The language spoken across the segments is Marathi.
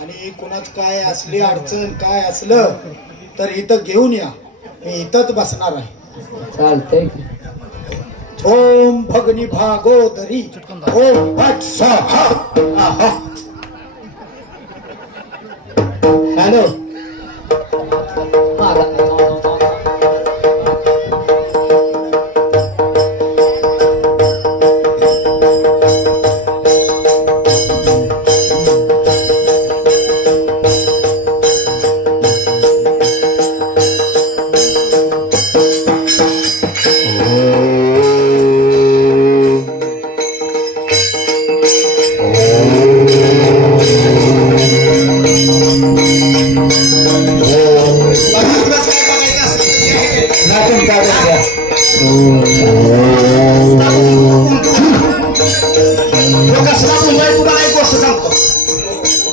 आणि कुणाच काय असली अडचण काय असलं तर इथं घेऊन या, मी इथंच बसणार आहे. चालतंय. ओम भगनी भागोदरी ओम भट स्वाहा. हॅलो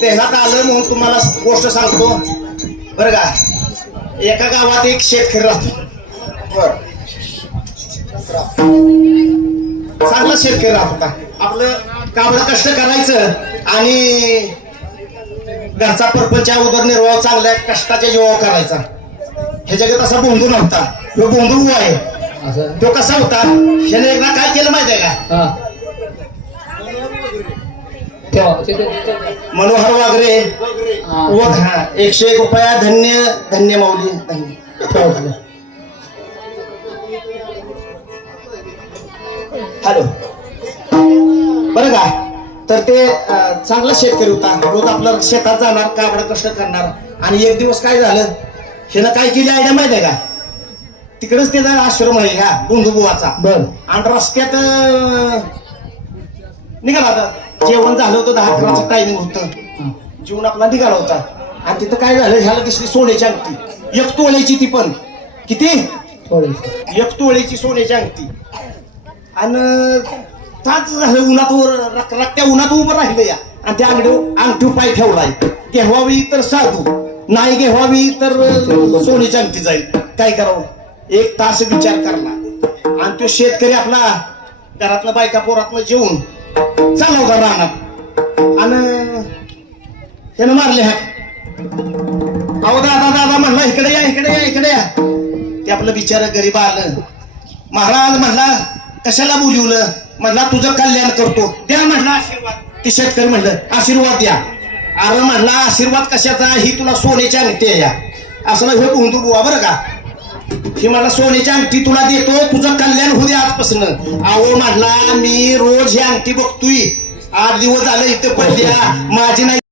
देहात आलं म्हणून तुम्हाला गोष्ट सांगतो बरं का. एका गावात एक शेतकरी राहतो. चांगला शेतकरी राहत होता. आपलं काबडं कष्ट करायचं आणि घरचा परपंच उदरनिर्वाह चांगल्या कष्टाच्या जीवावर करायचा. हे जगात असा बोंधू नव्हता. तो बोंधू आहे. तो कसा होता, ह्याने एकदा काय केलं माहिती आहे का. मनोहर वागरे 101 रुपया. धन्य धन्य माऊली धन्य. हॅलो बरं का. तर ते चांगला शेतकरी होता. रोज आपलं शेतात जाणार, काबडं कष्ट करणार. आणि एक दिवस काय झालं, ह्यानं काय केली आयडिया माहिती आहे का. तिकडेच त्याचा आश्रम आहे ह्या बुंदूबुवाचा. बर. आणि रस्त्यात निघाला होता. जेवण झालं होतं, 10-11चं टायमिंग होतं. जेवण आपला निघाला होता. आणि तिथं काय झालं, ह्याला दिसली सोन्याची अंगठी. 1 तोळ्याची. ती पण किती, 1 तोळ्याची सोन्याची अंगठी. आणि ताच झालं उन्हात, रक्त्या उन्हात उभं राहिलं या. आणि त्या अंगठी पाय ठेवलाय. घेवावी तर साधू, नाही घेवावी तर सोन्याची अंगठी जाईल. काय करावं. 1 तास विचार करला. आणि तो शेतकरी आपला घरातलं बायका पोरातलं जेवून चालला होता रानात. आणि त्यानं मारले हाक. अहो दादा दादा म्हणला, इकडे या इकडे या इकडे या. ते आपलं बिचार गरीब आलं. महाराज म्हणला कशाला बोलवलं. म्हणला तुझं कल्याण करतो, द्या म्हणला आशीर्वाद. ते शेतकरी म्हणलं आशीर्वाद द्या. अरे म्हणला आशीर्वाद कशाचा, ही तुला सोन्याची अंगठी आहे या. असं हे बोंधू बुवा बरं का. ही मला सोन्याची अंगठी तुला देतो, तुझं कल्याण होऊ दे आजपासून. अहो म्हणला मी रोज ही अंगठी बघतोय. 8 दिवस झालं इथं पडल्या माझी नाही.